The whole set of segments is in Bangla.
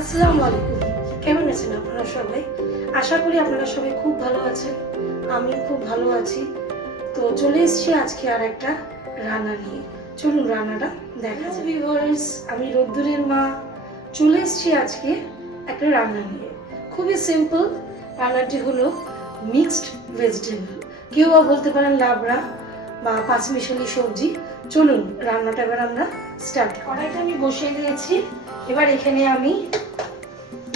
আসসালামু আলাইকুম। কেমন আছেন আপনারা সবাই? আশা করি আপনারা সবাই খুব ভালো আছেন। আমি খুব ভালো আছি। তো চলে এসেছি আজকে আর একটা রান্না নিয়ে। চলুন রান্নাটা দেখা যাক। ভিউয়ার্স, আমি রোদ্দুরের মা চলে এসেছি আজকে একটা রান্না নিয়ে। খুবই সিম্পল। রান্নাটি হলো মিক্সড ভেজিটেবল। কেউ বলতে পারেন লাবড়া বা পাঁচমিশালি সবজি। চলুন রান্নাটা এবার আমরা স্টার্ট। কড়াইটা আমি বসিয়ে দিয়েছি। এবার এখানে আমি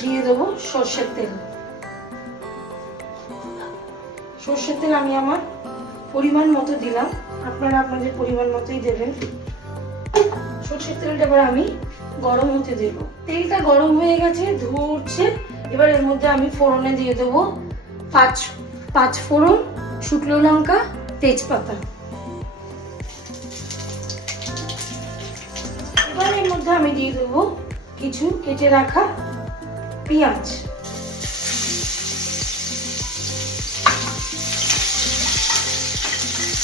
দিয়ে দেবো সর্ষের তেল। সর্ষের তেল আমি আমার পরিমাণ মতো দিলাম, আপনারা আপনাদের পরিমাণ মতোই দেবেন। সর্ষের তেলটা এবার আমি গরম হতে দেব। তেলটা গরম হয়ে গেছে, ধোঁয়া উঠছে। এবার এর মধ্যে আমি ফোড়নে দিয়ে দেবো পাঁচ ফোড়ন, শুকনো লঙ্কা, তেজপাতা। এবার এর মধ্যে আমি দিয়ে দেবো কিছু কেটে রাখা পেঁয়াজ।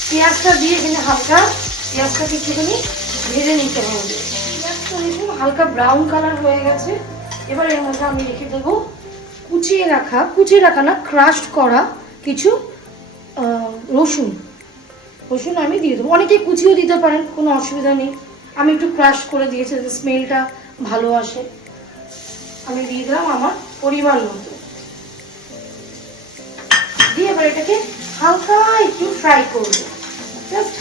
পেঁয়াজটা দিয়ে এখানে হালকা পেঁয়াজটাকে একটুখানি ভেজে নিতে হবে। পেঁয়াজটা দেখুন হালকা ব্রাউন কালার হয়ে গেছে। এবার এর মধ্যে আমি রেখে দেবো কুচিয়ে রাখা না, ক্রাশড করা কিছু রসুন আমি দিয়ে দেবো। অনেকে কুচিও দিতে পারেন, কোনো অসুবিধা নেই। আমি একটু ক্রাশ করে দিয়েছি যাতে স্মেলটা ভালো আসে। আমি দিয়ে দিলাম আমার পরিমাণ মতো। দিয়ে এবার এটাকে হালকা একটু ফ্রাই করবো, জাস্ট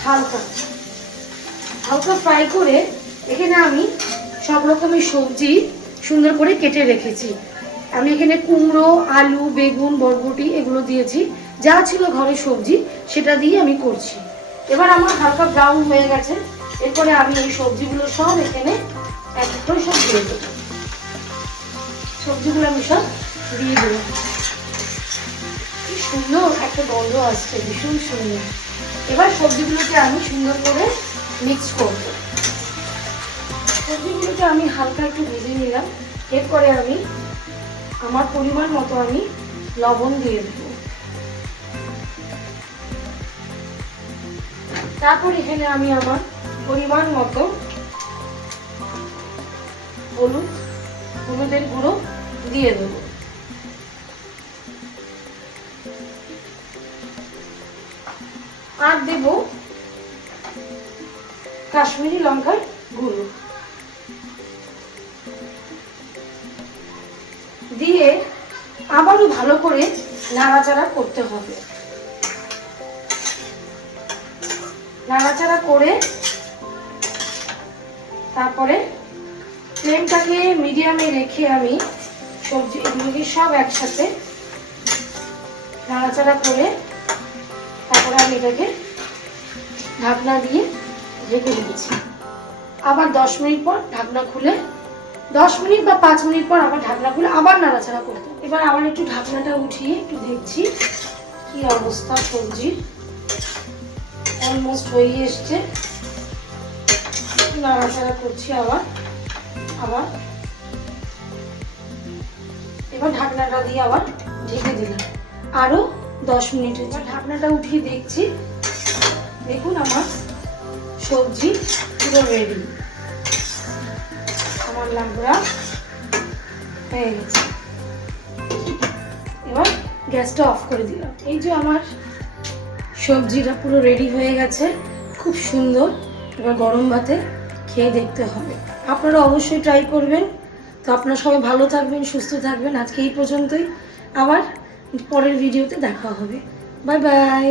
হালকা ফ্রাই করে এখানে আমি সব রকমের সবজি সুন্দর করে কেটে রেখেছি। আমি এখানে কুমড়ো, আলু, বেগুন, বরবটি এগুলো দিয়েছি। যা ছিল ঘরে সবজি সেটা দিয়ে আমি করছি। এবার আমার হালকা ব্রাউন হয়ে গেছে। এরপরে আমি এই সবজিগুলো সব এখানে এক করে সব দিয়ে দেবো। সবজিগুলো আমি সব দিয়ে দেবো। কি সুন্দর একটা গন্ধ আসছে, ভীষণ সুন্দর। এবার সবজিগুলোকে আমি সুন্দর করে মিক্স করব। সবজিগুলোকে আমি হালকা একটু ভেজে নিলাম। এরপরে আমি আমার পরিমাণ মতো আমি লবণ দিয়ে দেব। তারপর এখানে আমি আমার পরিমাণ মতো হলুদের গুঁড়ো দিয়ে দেব। আর দেব কাশ্মীরি লঙ্কার গুঁড়ো দিয়ে আবারও ভালো করে নাড়াচাড়া করতে হবে। নাড়াচাড়া করে তারপরে ফ্লেমটাকে মিডিয়ামে রেখে আমি সবজি এগুলোকে সব একসাথে নাড়াচাড়া করে তারপরে আমি এটাকে ঢাকনা দিয়ে ঢেকে দিয়েছি। আবার 10 মিনিট পর ঢাকনা খুলে 10 মিনিট বা 5 মিনিট পর আবার ঢাকনা খুলে আবার নাড়াচাড়া করতে। এবার আবার একটু ঢাকনাটা উঠিয়ে একটু দেখছি কি অবস্থা সবজির। অলমোস্ট হয়ে এসছে। নাড়াচাড়া করছি আবার এবার ঢাকনাটা দিয়ে আবার ঢেকে দিলাম আরো 10 মিনিট। এবার ঢাকনাটা উঠিয়ে দেখছি, দেখুন আমার সবজি পুরো রেডি। আমার লাবড়া হয়ে গেছে। এবার গ্যাসটা অফ করে দিলাম। এই যে আমার সবজিটা পুরো রেডি হয়ে গেছে, খুব সুন্দর। এবার গরম ভাতে খেয়ে দেখতে হবে। আপনারা অবশ্যই ট্রাই করবেন। তো আপনারা সবাই ভালো থাকবেন, সুস্থ থাকবেন। আজকে এই পর্যন্তই। আবার পরের ভিডিওতে দেখা হবে। Bye bye.